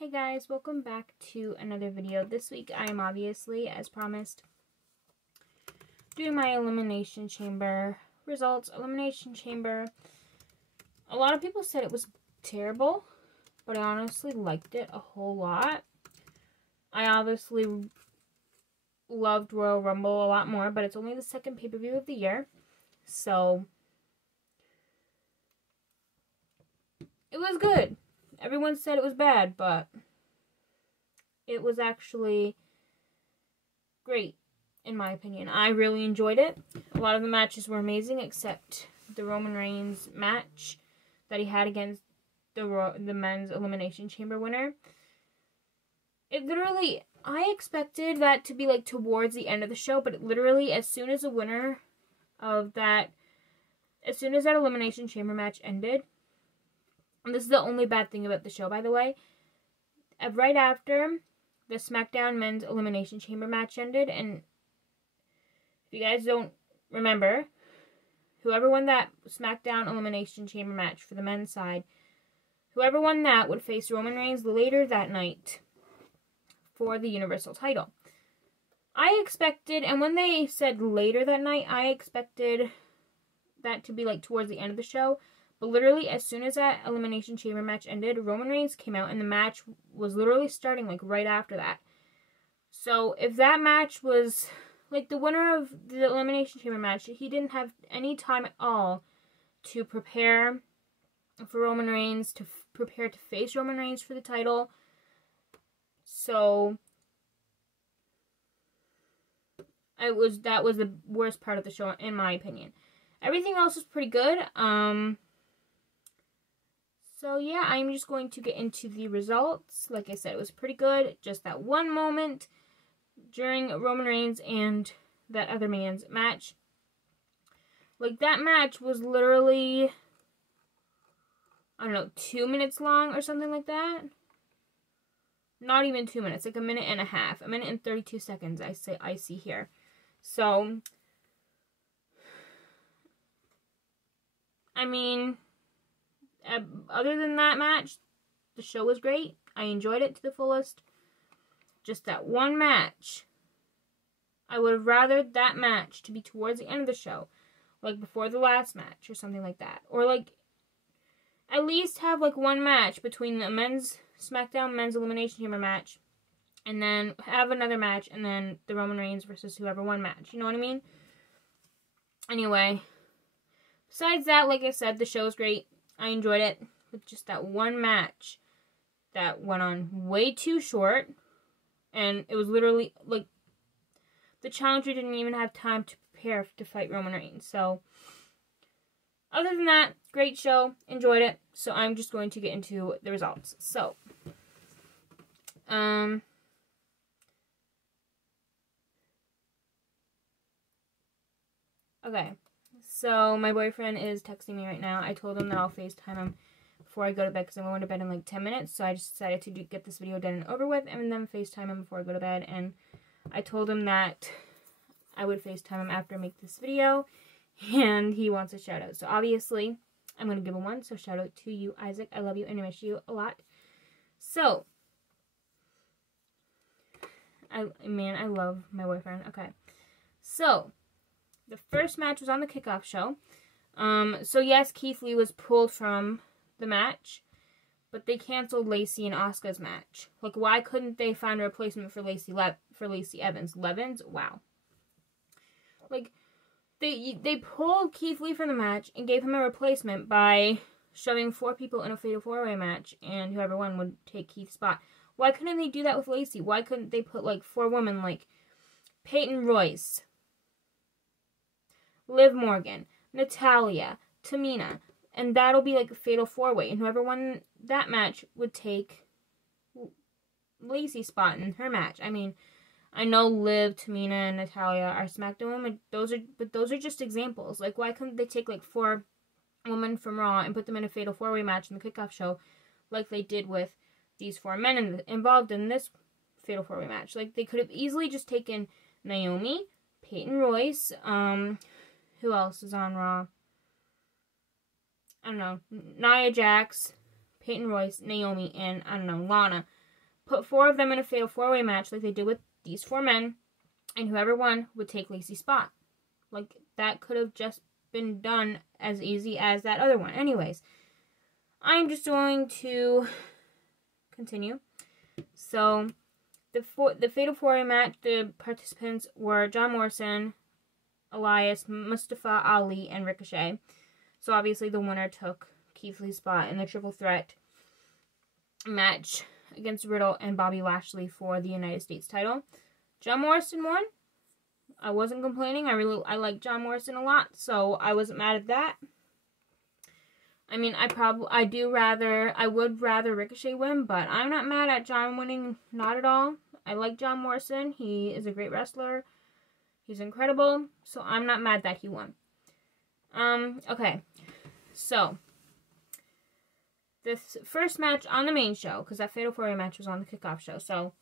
Hey guys, welcome back to another video. This week I am obviously, as promised, doing my Elimination Chamber results. Elimination Chamber, a lot of people said it was terrible, but I honestly liked it a whole lot. I obviously loved Royal Rumble a lot more, but it's only the second pay-per-view of the year, so it was good. Everyone said it was bad, but it was actually great, in my opinion. I really enjoyed it. A lot of the matches were amazing, except the Roman Reigns match that he had against the men's Elimination Chamber winner. It literally, I expected that to be like towards the end of the show, but it literally, as soon as that Elimination Chamber match ended, and this is the only bad thing about the show, by the way, right after the Smackdown men's Elimination Chamber match ended, and if you guys don't remember, whoever won that Smackdown Elimination Chamber match for the men's side, whoever won that would face Roman Reigns later that night for the Universal title. I expected, and when they said later that night, I expected that to be like towards the end of the show. But literally, as soon as that Elimination Chamber match ended, Roman Reigns came out, and the match was literally starting, like, right after that. So, if that match was, like, the winner of the Elimination Chamber match, he didn't have any time at all to prepare for Roman Reigns, to prepare to face Roman Reigns for the title. So, that was the worst part of the show, in my opinion. Everything else was pretty good. So yeah, I'm just going to get into the results. Like I said, it was pretty good. Just that one moment during Roman Reigns and that other man's match. Like, that match was literally, I don't know, 2 minutes long or something like that. Not even 2 minutes, like a minute and a half. 1 minute and 32 seconds, I see here. So, I mean, other than that match, the show was great. I enjoyed it to the fullest. Just that one match, I would have rathered that match to be towards the end of the show, like before the last match or something like that. Or like, at least have like one match between the men's Smackdown men's Elimination Chamber match, and then have another match, and then the Roman Reigns versus whoever won match. You know what I mean? Anyway, besides that, like I said, the show was great. I enjoyed it, with just that one match that went on way too short, and it was literally, like, the challenger didn't even have time to prepare to fight Roman Reigns. So, other than that, great show, enjoyed it, so I'm just going to get into the results. So, okay. So, my boyfriend is texting me right now. I told him that I'll FaceTime him before I go to bed, because I'm going to bed in like 10 minutes. So, I just decided to get this video done and over with, and then FaceTime him before I go to bed. And I told him that I would FaceTime him after I make this video, and he wants a shout out. So, obviously, I'm going to give him one. So, shout out to you, Isaac. I love you, and I miss you a lot. So, I love my boyfriend. Okay. So, the first match was on the kickoff show. So yes, Keith Lee was pulled from the match, but they canceled Lacey and Asuka's match. Like, why couldn't they find a replacement for Lacey Evans? Levens? Wow. Like, they pulled Keith Lee from the match and gave him a replacement by shoving 4 people in a fatal 4-way match, and whoever won would take Keith's spot. Why couldn't they do that with Lacey? Why couldn't they put, like, 4 women, like Peyton Royce, Liv Morgan, Natalya, Tamina, and that'll be like a fatal 4-way, and whoever won that match would take Lacey's spot in her match. I mean, I know Liv, Tamina, and Natalya are SmackDown women, but those are just examples. Like, why couldn't they take like 4 women from Raw and put them in a fatal 4-way match in the kickoff show, like they did with these 4 men involved in this fatal 4-way match? Like, they could have easily just taken Naomi, Peyton Royce, who else is on Raw? I don't know. Nia Jax, Peyton Royce, Naomi, and, I don't know, Lana. put 4 of them in a fatal 4-way match like they did with these 4 men, and whoever won would take Lacey's spot. Like, that could have just been done as easy as that other one. Anyways, I'm just going to continue. So, the fatal 4-way match, the participants were John Morrison, Elias, Mustafa Ali, and Ricochet. So, obviously, the winner took Keith Lee's spot in the triple threat match against Riddle and Bobby Lashley for the United States title. John Morrison won. I wasn't complaining. I like John Morrison a lot, so I wasn't mad at that. I mean, I would rather Ricochet win, but I'm not mad at John winning, not at all. I like John Morrison. He is a great wrestler. He's incredible, so I'm not mad that he won. Okay. So, this first match on the main show, because that Fatal 4-Way match was on the kickoff show, so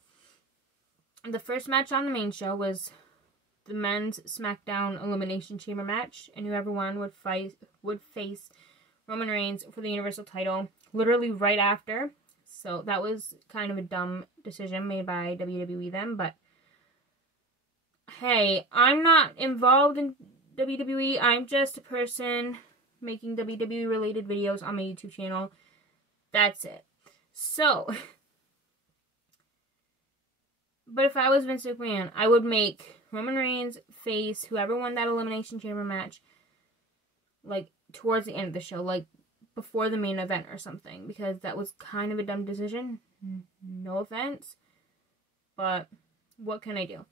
the first match on the main show was the men's Smackdown Elimination Chamber match, and whoever won would face Roman Reigns for the Universal title literally right after. So that was kind of a dumb decision made by WWE then, but hey, I'm not involved in WWE. I'm just a person making WWE related videos on my YouTube channel. That's it. So, but if I was Vince McMahon, I would make Roman Reigns face whoever won that Elimination Chamber match, like, towards the end of the show, like, before the main event or something, because that was kind of a dumb decision. No offense, but what can I do?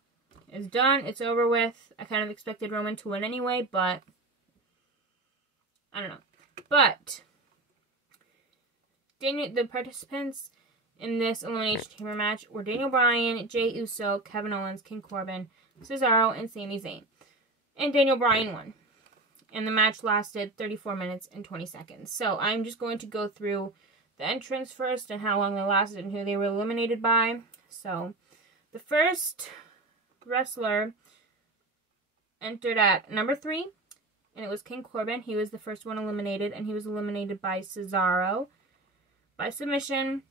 It's done. It's over with. I kind of expected Roman to win anyway, but I don't know. But the participants in this Elimination Chamber match were Daniel Bryan, Jey Uso, Kevin Owens, King Corbin, Cesaro, and Sami Zayn. And Daniel Bryan won. And the match lasted 34 minutes and 20 seconds. So I'm just going to go through the entrance first and how long they lasted and who they were eliminated by. So the first wrestler entered at number 3, and it was King Corbin. He was the first one eliminated, and he was eliminated by Cesaro by submission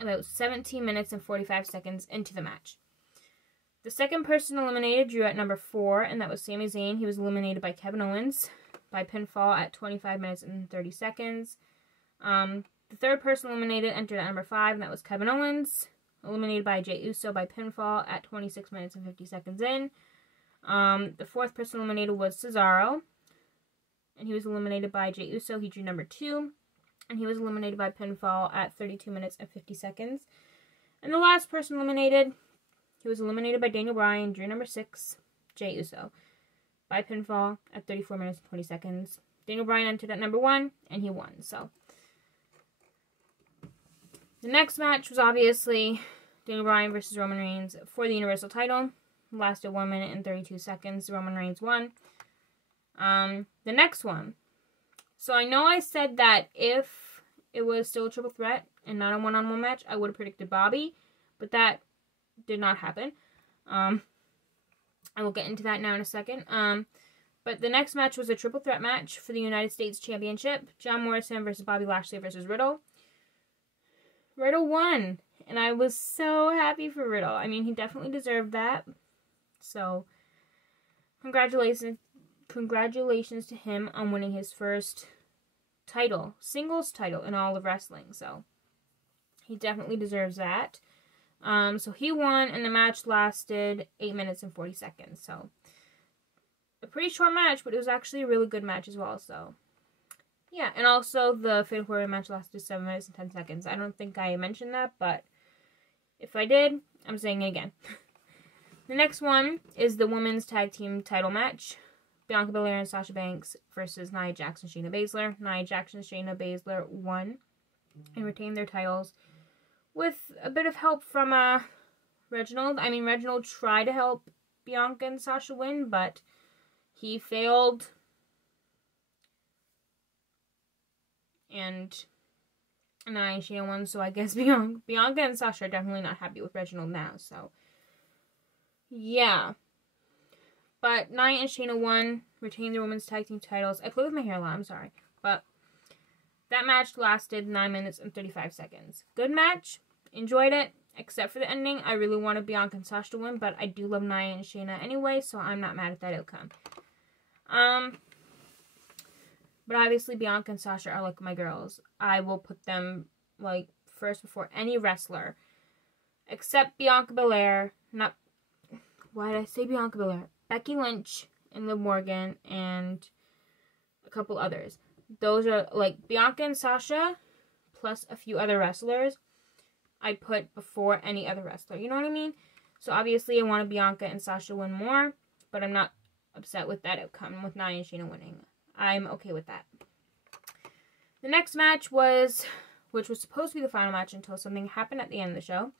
about 17 minutes and 45 seconds into the match. The second person eliminated drew at number 4, and that was Sami Zayn. He was eliminated by Kevin Owens by pinfall at 25 minutes and 30 seconds. The third person eliminated entered at number 5, and that was Kevin Owens, eliminated by Jey Uso by pinfall at 26 minutes and 50 seconds in. The fourth person eliminated was Cesaro, and he was eliminated by Jey Uso. He drew number 2, and he was eliminated by pinfall at 32 minutes and 50 seconds. And the last person eliminated, he was eliminated by Daniel Bryan, drew number 6, Jey Uso, by pinfall at 34 minutes and 20 seconds. Daniel Bryan entered at number 1, and he won. So the next match was obviously Daniel Bryan versus Roman Reigns for the Universal title. It lasted 1 minute and 32 seconds. Roman Reigns won. The next one. So I know I said that if it was still a triple threat and not a one-on-one match, I would have predicted Bobby, but that did not happen. I will get into that now in a second. But the next match was a triple threat match for the United States Championship. John Morrison versus Bobby Lashley versus Riddle. Riddle won, and I was so happy for Riddle. I mean, he definitely deserved that. So, congratulations to him on winning his first title, singles title in all of wrestling. So, he definitely deserves that. So he won, and the match lasted 8 minutes and 40 seconds. So, a pretty short match, but it was actually a really good match as well. So, yeah. And also, the Fatal 4-Way match lasted 7 minutes and 10 seconds. I don't think I mentioned that, but if I did, I'm saying it again. The next one is the women's tag team title match. Bianca Belair and Sasha Banks versus Nia Jax and Shayna Baszler. Nia Jax and Shayna Baszler won and retained their titles with a bit of help from Reginald. I mean, Reginald tried to help Bianca and Sasha win, but he failed. And Nia and Shayna won, so I guess Bianca and Sasha are definitely not happy with Reginald now, so yeah. But Nia and Shayna won, retained the women's tag team titles. I played with my hair a lot, I'm sorry. But that match lasted 9 minutes and 35 seconds. Good match. Enjoyed it. except for the ending. I really wanted Bianca and Sasha to win, but I do love Nia and Shayna anyway, so I'm not mad at that outcome. But obviously Bianca and Sasha are like my girls. I will put them like first before any wrestler, except Bianca Belair. Why did I say Bianca Belair? Becky Lynch and Liv Morgan and a couple others. Those are like Bianca and Sasha plus a few other wrestlers I put before any other wrestler. You know what I mean? So obviously I wanted Bianca and Sasha win more, but I'm not upset with that outcome with Nia and Shayna winning. I'm okay with that. The next match was, which was supposed to be the final match until something happened at the end of the show,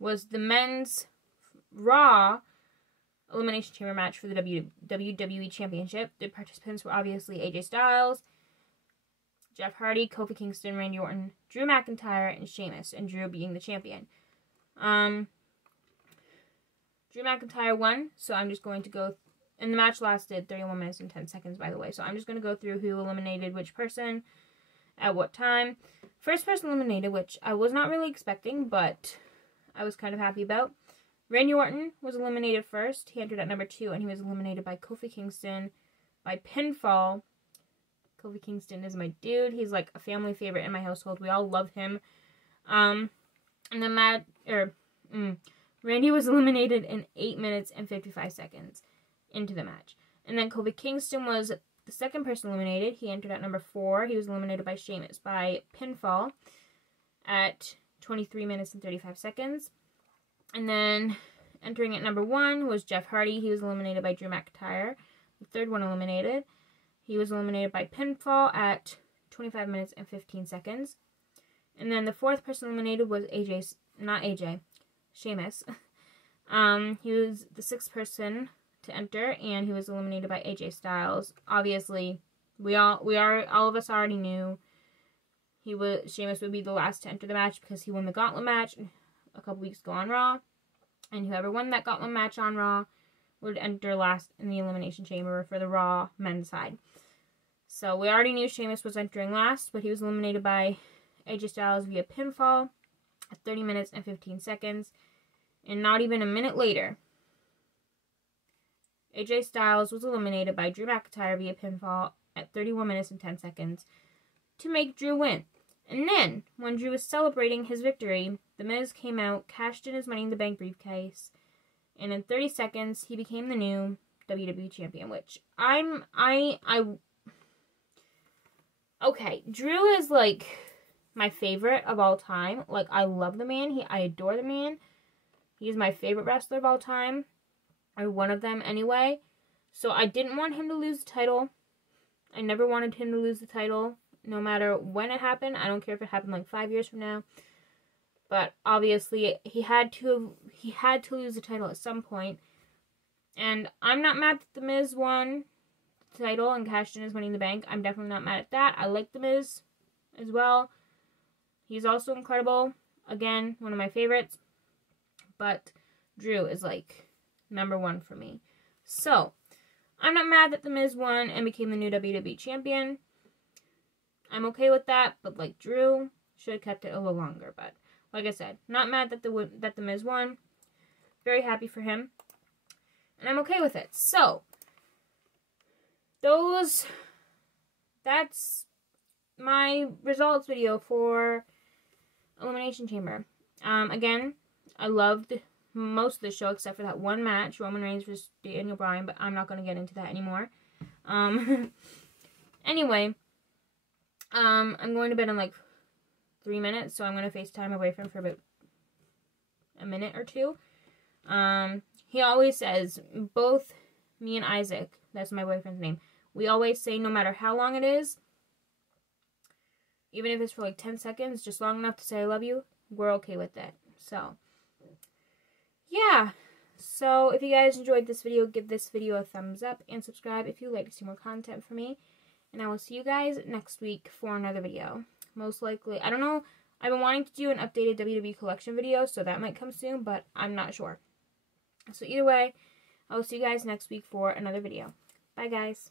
was the men's Raw Elimination Chamber match for the WWE Championship. The participants were obviously AJ Styles, Jeff Hardy, Kofi Kingston, Randy Orton, Drew McIntyre, and Sheamus, and Drew being the champion. Drew McIntyre won, so I'm just going to go, and the match lasted 31 minutes and 10 seconds, by the way, so I'm just going to go through who eliminated which person at what time. First person eliminated, which I was not really expecting, but I was kind of happy about. Randy Orton was eliminated first. He entered at number 2, and he was eliminated by Kofi Kingston by pinfall. Kofi Kingston is my dude. He's like a family favorite in my household. We all love him. And then Randy was eliminated in 8 minutes and 55 seconds into the match. And then Kofi Kingston was the second person eliminated. He entered at number 4. He was eliminated by Sheamus by pinfall at 23 minutes and 35 seconds. And then entering at number 1 was Jeff Hardy. He was eliminated by Drew McIntyre. The third one eliminated. He was eliminated by pinfall at 25 minutes and 15 seconds. And then the fourth person eliminated was Sheamus. He was the 6th person to enter, and he was eliminated by AJ Styles. Obviously, all of us already knew Sheamus would be the last to enter the match because he won the gauntlet match a couple weeks ago on Raw, and whoever won that gauntlet match on Raw would enter last in the Elimination Chamber for the Raw men's side. So we already knew Sheamus was entering last, but he was eliminated by AJ Styles via pinfall at 30 minutes and 15 seconds, and not even a minute later, AJ Styles was eliminated by Drew McIntyre via pinfall at 31 minutes and 10 seconds to make Drew win. And then, when Drew was celebrating his victory, The Miz came out, cashed in his Money in the Bank briefcase, and in 30 seconds, he became the new WWE Champion, which okay, Drew is, like, my favorite of all time. Like, I love the man. I adore the man. He's my favorite wrestler of all time. Or one of them, anyway. So, I didn't want him to lose the title. I never wanted him to lose the title, no matter when it happened. I don't care if it happened, like, 5 years from now. But, obviously, he had to lose the title at some point. And I'm not mad that The Miz won the title and cashed in his Money in the Bank. I'm definitely not mad at that. I like The Miz as well. He's also incredible. Again, one of my favorites. But Drew is, like, number 1 for me. So, I'm not mad that The Miz won and became the new WWE Champion. I'm okay with that, but, like, Drew should have kept it a little longer. But, like I said, not mad that The Miz won. Very happy for him. And I'm okay with it. So, that's my results video for Elimination Chamber. Again, I loved most of the show except for that one match, Roman Reigns vs. Daniel Bryan, but I'm not going to get into that anymore. Anyway, I'm going to bed in like 3 minutes, so I'm going to FaceTime my boyfriend for about a minute or two. He always says, both me and Isaac, that's my boyfriend's name, we always say no matter how long it is, even if it's for like 10 seconds, just long enough to say I love you, we're okay with that. So, yeah. So, if you guys enjoyed this video, give this video a thumbs up and subscribe if you'd like to see more content from me. And I will see you guys next week for another video. Most likely, I don't know, I've been wanting to do an updated WWE collection video, so that might come soon, but I'm not sure. So either way, I will see you guys next week for another video. Bye, guys.